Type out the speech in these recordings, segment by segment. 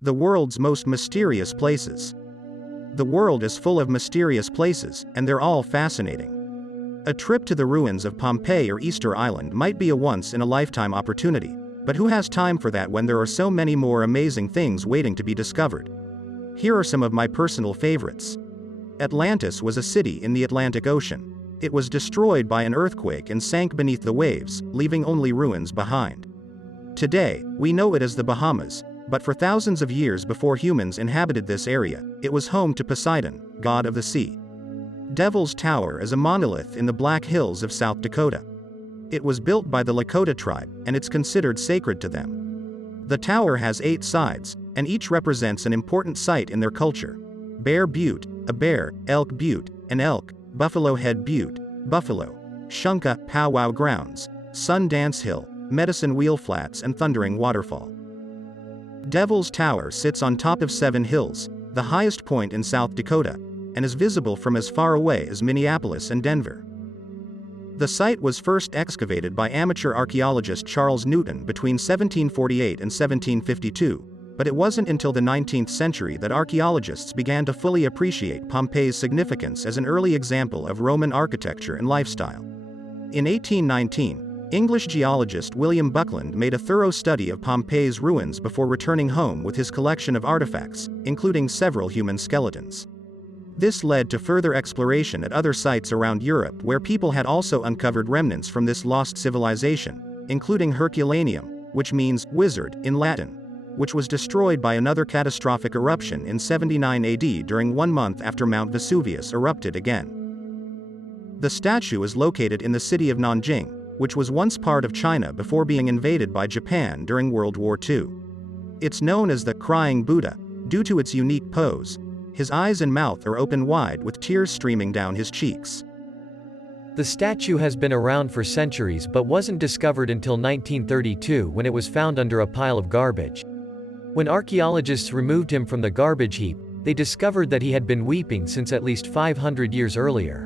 The world's most mysterious places. The world is full of mysterious places, and they're all fascinating. A trip to the ruins of Pompeii or Easter Island might be a once-in-a-lifetime opportunity, but who has time for that when there are so many more amazing things waiting to be discovered? Here are some of my personal favorites. Atlantis was a city in the Atlantic Ocean. It was destroyed by an earthquake and sank beneath the waves, leaving only ruins behind. Today, we know it as the Bahamas, but for thousands of years before humans inhabited this area, it was home to Poseidon, god of the sea. Devil's Tower is a monolith in the Black Hills of South Dakota. It was built by the Lakota tribe, and it's considered sacred to them. The tower has 8 sides, and each represents an important site in their culture. Bear Butte, a bear; Elk Butte, an elk; Buffalo Head Butte, buffalo; Shunka, powwow grounds; Sun Dance Hill, Medicine Wheel Flats, and Thundering Waterfall. Devil's Tower sits on top of 7 hills, the highest point in South Dakota, and is visible from as far away as Minneapolis and Denver. The site was first excavated by amateur archaeologist Charles Newton between 1748 and 1752, but it wasn't until the 19th century that archaeologists began to fully appreciate Pompeii's significance as an early example of Roman architecture and lifestyle. In 1819, English geologist William Buckland made a thorough study of Pompeii's ruins before returning home with his collection of artifacts, including several human skeletons. This led to further exploration at other sites around Europe where people had also uncovered remnants from this lost civilization, including Herculaneum, which means wizard in Latin, which was destroyed by another catastrophic eruption in 79 AD during 1 month after Mount Vesuvius erupted again. The statue is located in the city of Nanjing, which was once part of China before being invaded by Japan during World War II. It's known as the Crying Buddha, due to its unique pose. His eyes and mouth are open wide with tears streaming down his cheeks. The statue has been around for centuries but wasn't discovered until 1932 when it was found under a pile of garbage. When archaeologists removed him from the garbage heap, they discovered that he had been weeping since at least 500 years earlier.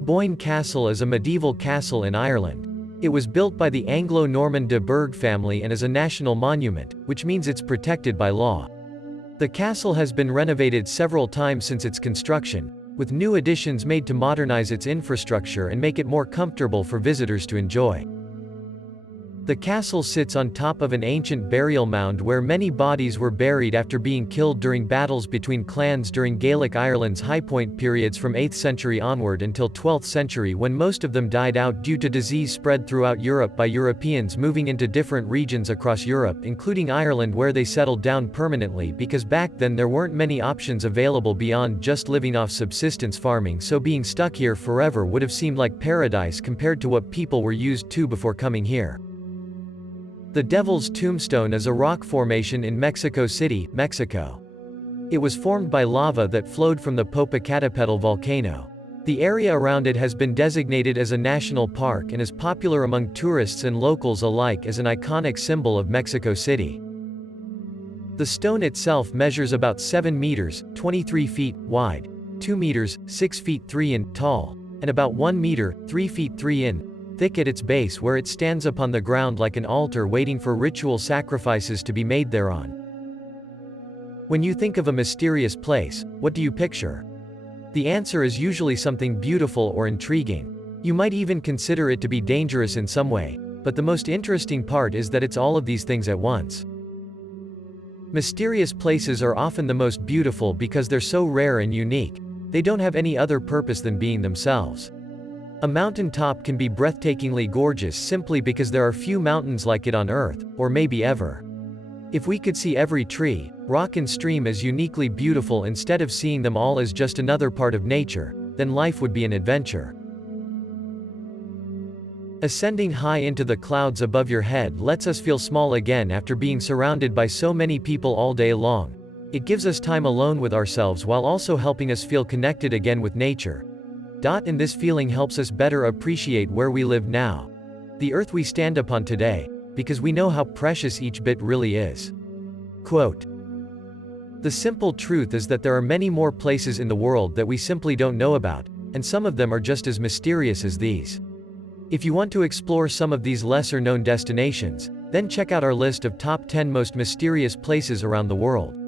Boyne Castle is a medieval castle in Ireland. It was built by the Anglo-Norman de Burgh family and is a national monument, which means it's protected by law. The castle has been renovated several times since its construction, with new additions made to modernize its infrastructure and make it more comfortable for visitors to enjoy. The castle sits on top of an ancient burial mound where many bodies were buried after being killed during battles between clans during Gaelic Ireland's high point periods from 8th century onward until 12th century, when most of them died out due to disease spread throughout Europe by Europeans moving into different regions across Europe, including Ireland, where they settled down permanently because back then there weren't many options available beyond just living off subsistence farming, so being stuck here forever would have seemed like paradise compared to what people were used to before coming here. The Devil's Tombstone is a rock formation in Mexico City, Mexico. It was formed by lava that flowed from the Popocatépetl volcano. The area around it has been designated as a national park and is popular among tourists and locals alike as an iconic symbol of Mexico City. The stone itself measures about 7 meters, 23 feet, wide, 2 meters, 6 feet 3 in, tall, and about 1 meter, 3 feet 3 in, thick at its base, where it stands upon the ground like an altar waiting for ritual sacrifices to be made thereon. When you think of a mysterious place, what do you picture? The answer is usually something beautiful or intriguing. You might even consider it to be dangerous in some way, but the most interesting part is that it's all of these things at once. Mysterious places are often the most beautiful because they're so rare and unique. They don't have any other purpose than being themselves. A mountain top can be breathtakingly gorgeous simply because there are few mountains like it on Earth, or maybe ever. If we could see every tree, rock and stream as uniquely beautiful instead of seeing them all as just another part of nature, then life would be an adventure. Ascending high into the clouds above your head lets us feel small again after being surrounded by so many people all day long. It gives us time alone with ourselves while also helping us feel connected again with nature. And this feeling helps us better appreciate where we live now, the earth we stand upon today, because we know how precious each bit really is. Quote, "The simple truth is that there are many more places in the world that we simply don't know about, and some of them are just as mysterious as these. If you want to explore some of these lesser-known destinations, Then check out our list of top 10 most mysterious places around the world.